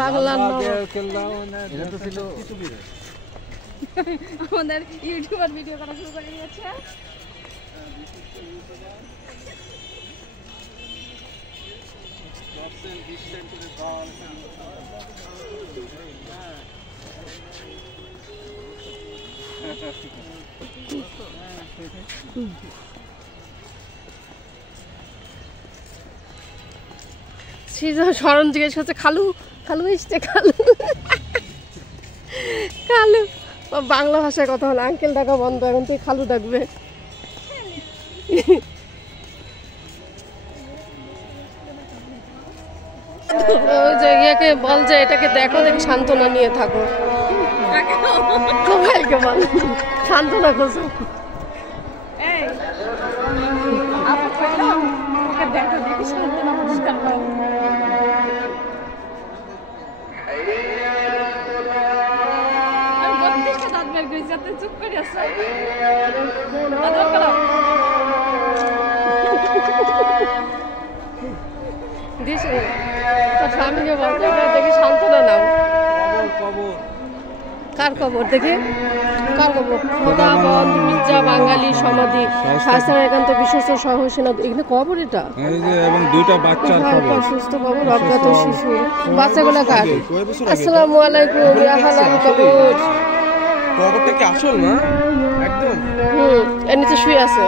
বাংলার আমাদের YouTuber video করা শুরু করে দিয়েছে। শরণ জিজ্ঞেস করছে খালু খালু এসছে খালু খালু। বাংলা ভাষায় কথা হলো, আঙ্কেল ডাকা বন্ধ, এখন তুই খালু ডাকবে। ওই যে ইয়েকে বল যে এটাকে দেখো, দেখি সান্ত্বনা নিয়ে থাকো, মোবাইলকে বল সান্ত্বনা খোঁজো। দেখো দেখি সান্ত্বনা পরিষ্কার করো। চুপ করে আসো স্বামীকে বলতে দেখি সান্ত্বনা নাও। কার খবর দেখি, কার খবর? খোদাবন মির্জা বাঙালি সমাধি শাস্ত্র একান্ত বিশ্বস্ত সহসেনা, এখানে খবর এটা এবং দুইটা বাচ্চার খবর, সুস্থ খবর, অজ্ঞাত শিশু বাচ্চাগুলো কার? আসসালামু আলাইকুম ইয়া হালাল কবর। খবরটা কি আসল না একদম? এর নিচে শুয়ে আছে।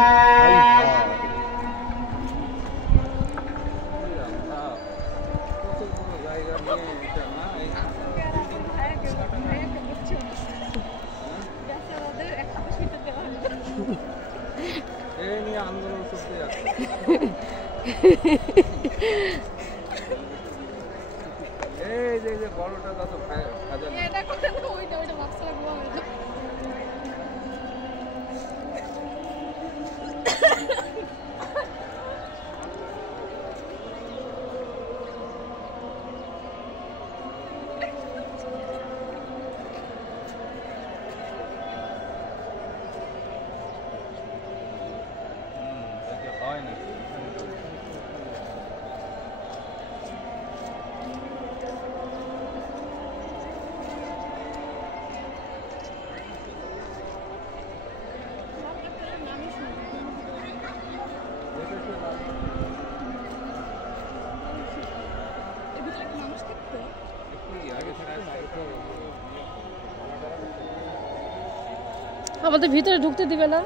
আমাদের ভিতরে ঢুকতে দিবে না,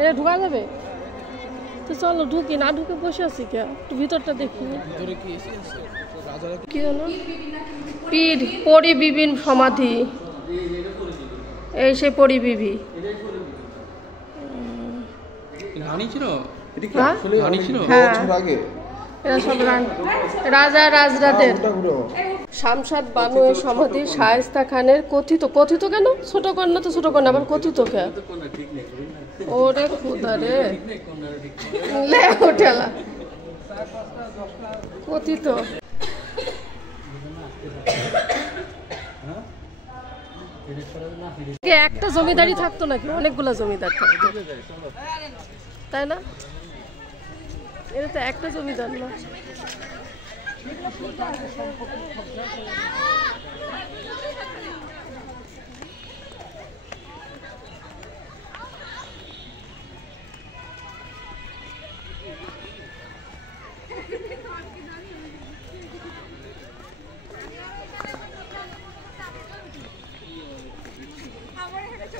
এটা ঢুকা যাবে তো চলো ঢুকি, না ঢুকে বসে আছি কে, একটু ভিতরটা দেখি। কি হলো? পীর পরিবিবিন সমাধি, এই সে পরিবিবি। রাজা রাজরাটের শামশাদ বানুয়ের সমাধি শায়েস্তা খানের কথিত, কথিত কেন? ছোট কন্যা তো ছোট কন্যা, আবার কথিত কে? ওরে খুদা রে, ঠেলা কথিত। একটা জমিদারি থাকতো নাকি অনেকগুলা জমিদার থাকতো, তাই না? এটা তো একটা জমিদার না।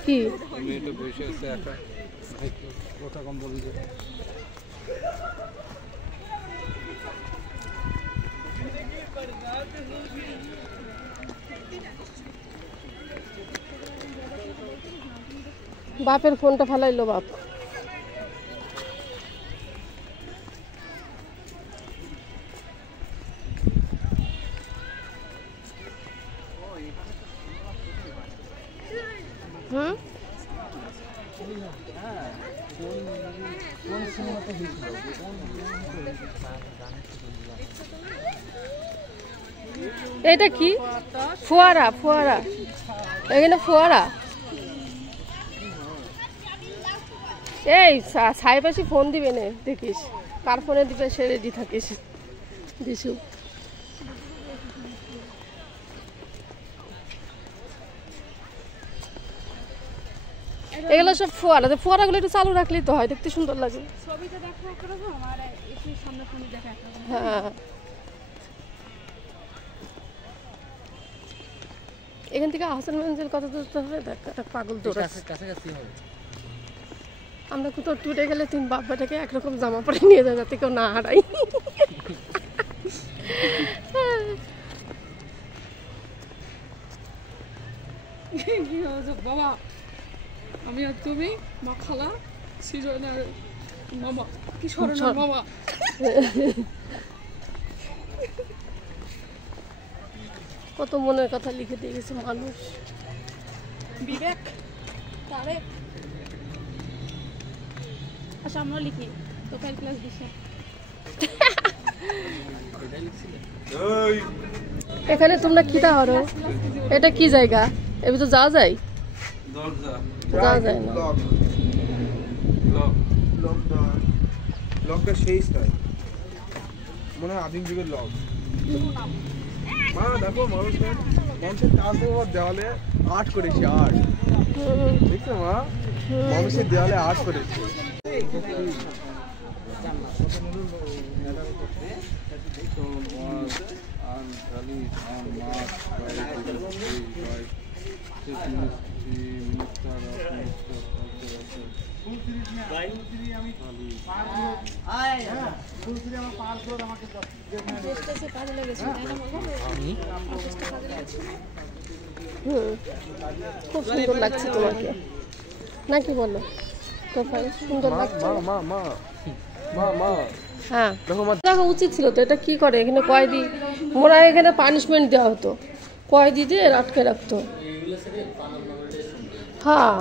কি বাপের ফোনটা ফেলাইলো বাপ। এটা কি? ফোয়ারা, ফোয়ারা, এখানে ফোয়ারা। এই সাই পাশে ফোন দিবে না দেখিস, কার ফোনে দিবে সে রেডি থাকিস দিশু। এগুলো সব ফোয়ারা, ফোয়ারাগুলো একটু চালু রাখলেই তো হয়, দেখতে সুন্দর লাগে। হ্যাঁ, এখান থেকে আহসান মঞ্জিল কত দূর হবে দেখ, একটা পাগল দৌড় কাছাকাছি হবে। আমরা কোথাও টুটে গেলে তিন বাপ বেটাকে একরকম জামা পরে নিয়ে যায় যাতে কেউ না হারাই। বাবা আমি আর তুমি মা খালা সিজন আর মামা কি সরণ মামা। কত মনের কথা লিখে দিয়ে গেছে মানুষ। বিবেক তারেক আচ্ছা আমরা লিখি তোকাল ক্লাস দিছে। এখানে তোমরা কি দাও? এটা কি জায়গা? এ তো যাওয়া যায়? যাওয়া যায় না। লকটা সেই স্টাইল মনে হয় আদিম যুগের লক। মা দেখো মানুষের টান থেকে দেওয়ালে আর্ট করেছে, আর্ট দেখছো মা? মানুষের দেওয়ালে আর্ট করেছে। খুব সুন্দর লাগছে তোমাকে নাকি বলো? সুন্দর লাগছে। হ্যাঁ, দেখা উচিত ছিল তো। এটা কি করে এখানে? কয়েদি মনে হয় এখানে পানিশমেন্ট দেওয়া হতো, কয়েদি দিয়ে আটকে রাখতো। হ্যাঁ,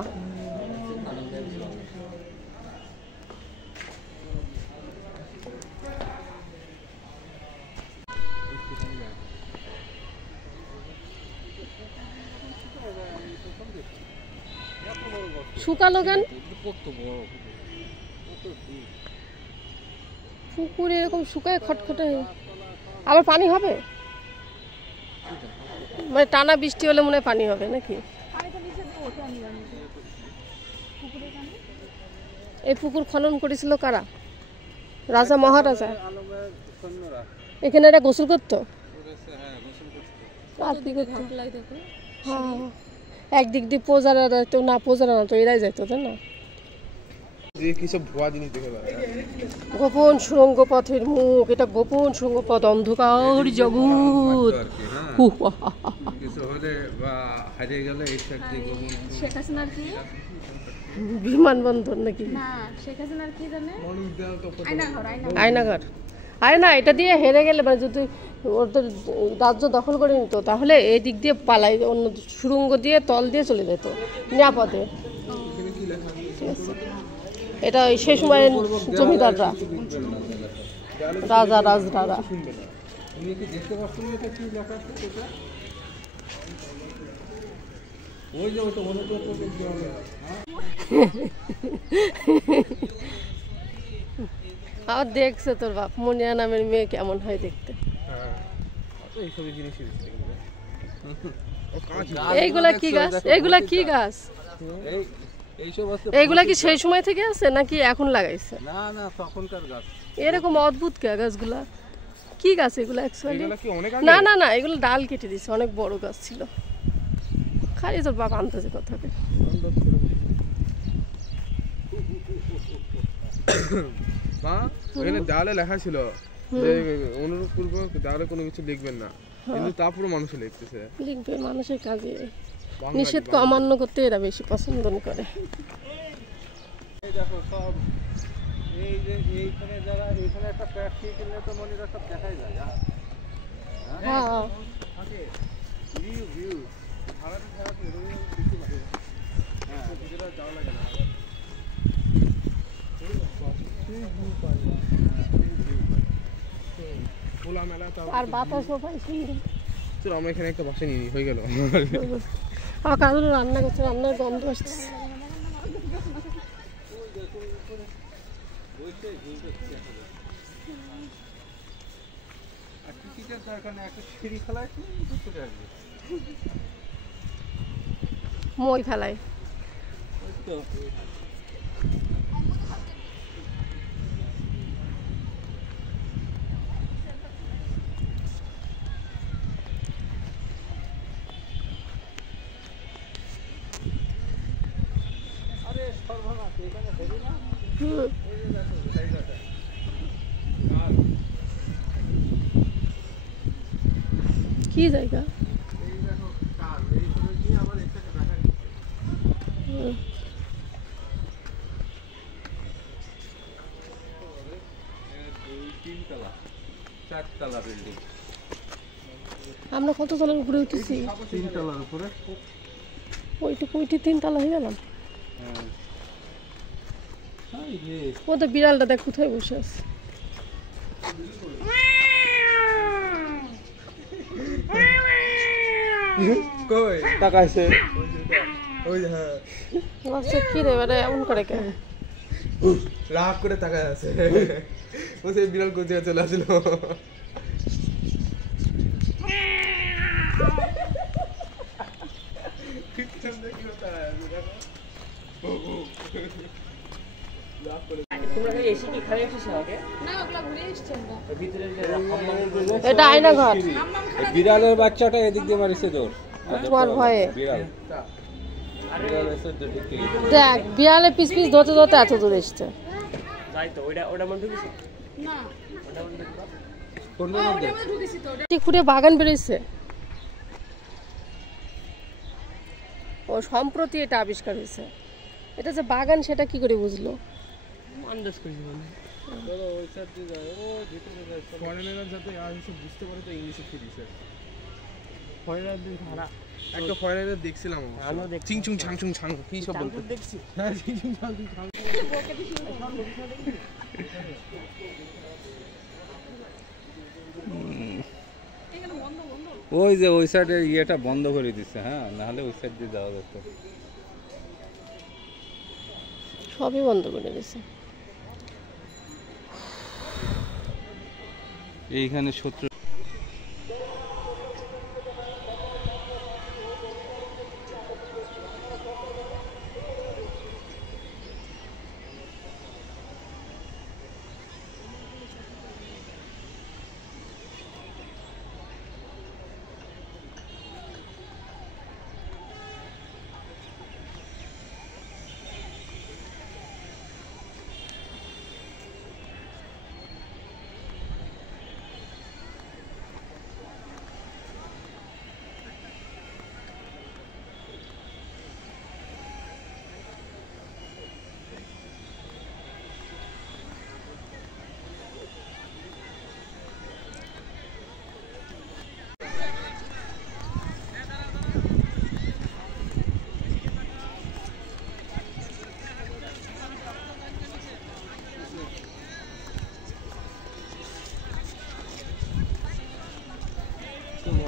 শুকালো কেন? পুকুর এরকম শুকায় খটখটে, আবার পানি হবে? মানে টানা বৃষ্টি হলে মনে হয় পানি হবে নাকি? এই পুকুর খনন করেছিল কারা? রাজা মহারাজা। এখানে এটা গোসল করতো, একদিক দিয়ে পোজারা তো না, পোজারা না তো এরাই যাইতো, তাই না? গোপন সুড়ঙ্গ পথের মুখ, এটা গোপন সুড়ঙ্গ পথ, অন্ধকার জগৎ। বিমানবন্দর নাকি? আয়নাঘর। আরে না, এটা দিয়ে হেরে গেলে মানে যদি ওদের রাজ্য দখল করে নিত তাহলে এই দিক দিয়ে পালাই, অন্য সুড়ঙ্গ দিয়ে তল দিয়ে চলে যেত নিরাপদে। এটা সেই সময়ের জমিদাররা, রাজা রাজরারা। আর দেখছে তোর বাপ মনিয়া নামের মেয়ে কেমন হয় দেখতে। এইগুলা কি গাছ? এইগুলা কি গাছ? এইগুলা কি সেই সময় থেকে আছে নাকি এখন লাগাইছে? না না, তখনকার গাছ। এরকম অদ্ভুত কে গাছগুলা? কি গাছ এগুলা অ্যাকচুয়ালি? না না না, এগুলো ডাল কেটে দিছে, অনেক বড় গাছ ছিল। খালি তোর বাপ আনতেছে কথাকে। মা ওখানে দেওয়ালে লেখা ছিল যে অনুরূপপূর্বক দেওয়ালে কোনো কিছু লিখবেন না, কিন্তু তারপরে মানুষ লিখতেছে। লিখবে, মানুষের কাজে নিষেধকে অমান্য করতে এরা বেশি পছন্দ করে। এই দেখো সব এই যে এইখানে যারা এইখানে একটা প্যাক দিয়ে কিনলে তো মনিরা সব দেখাই যায়। হ্যাঁ, ভিউ ভিউ ভাড়াতে ছাড়া তো এরকম কিছু লাগে। হ্যাঁ, যেটা যাওয়া লাগে না। আর বাতাসও পাই সুন্দর। চলো আমরা এখানে একটা বাসা নিয়ে নিই, হয়ে গেল। আমার কাজে রান্না করছে, রান্নার গন্ধ আসছে। টিকিটের দরকার নেই, একটা সিঁড়ি খেলায় চলে আসবে। মই ফেলায়। ওই তো আরে সর্বনাশ, এখানে হেরি না। হুম। এই যে দেখো জায়গাটা। কি জায়গা? এই দেখো কার এই করে দিয়ে আবার এটাকে দেখা দিচ্ছে। হুম। তিনতলা, চারতলা বিল্ডিং। আমরা কত তলার উপরে উঠেছি? তিনতলার উপরে। ওইটি 3 তলা হয়ে গেলাম। হ্যাঁ এই যে ও তো বিড়ালটা দেখ কোথায় বসে আছে। কই তাকাইছে। ওই যে হ্যাঁ আচ্ছা কি রে বেটা এমন করে কেন? রাগ করে তাকায় আছে। ও সেই বিড়াল কোথায় চলে আসলো। এটা আয়না ঘর। বিড়ালের বাচ্চাটা এদিক দিয়ে মারিছে তোর। তোমার ভয়ে। বিড়াল বিড়াল এসে তো ঢুকে গেছে। দেখ বিড়ালে পিস পিস ধরতে ধরতে এত দূর এসছে। না কোনটার মধ্যে? ঢুকেছি তো। ঠিক ফুটে বাগান বেরিয়েছে। ও সম্প্রতি এটা আবিষ্কার হয়েছে। এটা যে বাগান সেটা কি করে বুঝলো? চলো ওই সাইড দিয়ে যাও। ও ভিতরে যাই। ফরেনাররা যাতে আর কিছু বুঝতে পারে তো ইংলিশে কি দিছে। ফরেনারদের ধারা একটা ফরেনার দেখছিলাম আমিও দেখছি। চিং চুং ছাং চুং ছাং কি সব বলতে। দেখছি। হ্যাঁ চিং চুং ছাং চুং ছাং। ওই যে ওই সাইডের ইয়েটা বন্ধ করে দিছে। হ্যাঁ, না হলে ওই সাইড দিয়ে যাওয়া যেত। সবই বন্ধ করে দিয়েছে। এইখানে শত্রু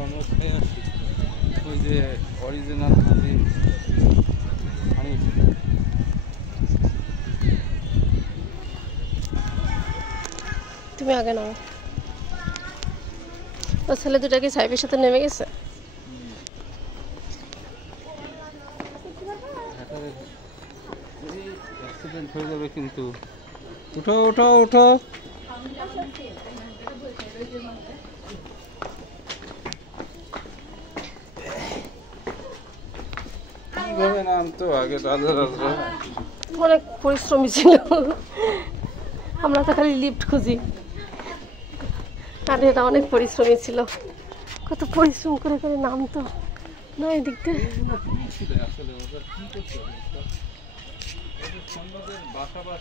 আমরা খেয়ে আসছি। ওই যে অরিজিনাল হাতি তুমি আগে নাও। ও ছেলে দুটা কি সাইফের সাথে নেমে গেছে? অ্যাক্সিডেন্ট হয়ে যাবে কিন্তু। উঠো উঠো উঠো। কিভাবে নামতো আগে রাধা রাধা। অনেক পরিশ্রমী ছিল। আমরা তো খালি লিফট খুঁজি। আর এটা অনেক পরিশ্রমী ছিল। কত পরিশ্রম করে করে নামতো না এদিক দিয়ে। আসলে ওটা কি করছে? ওদের সৈন্যদের বাসা বা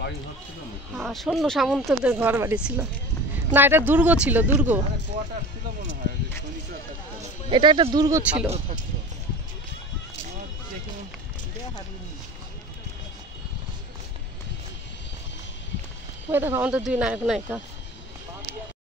বাড়ি ঘর ছিল নাকি? হ্যাঁ সৈন্য সামন্তদের ঘর বাড়ি ছিল। না এটা দুর্গ ছিল, দুর্গ। আরে কোয়ার্টার ছিল মনে হয়, যে সৈনিকরা থাকতো। এটা একটা দুর্গ ছিল। থাকতো। আমার দেখে ওই দেখো আমাদের দুই নায়ক নায়িকা।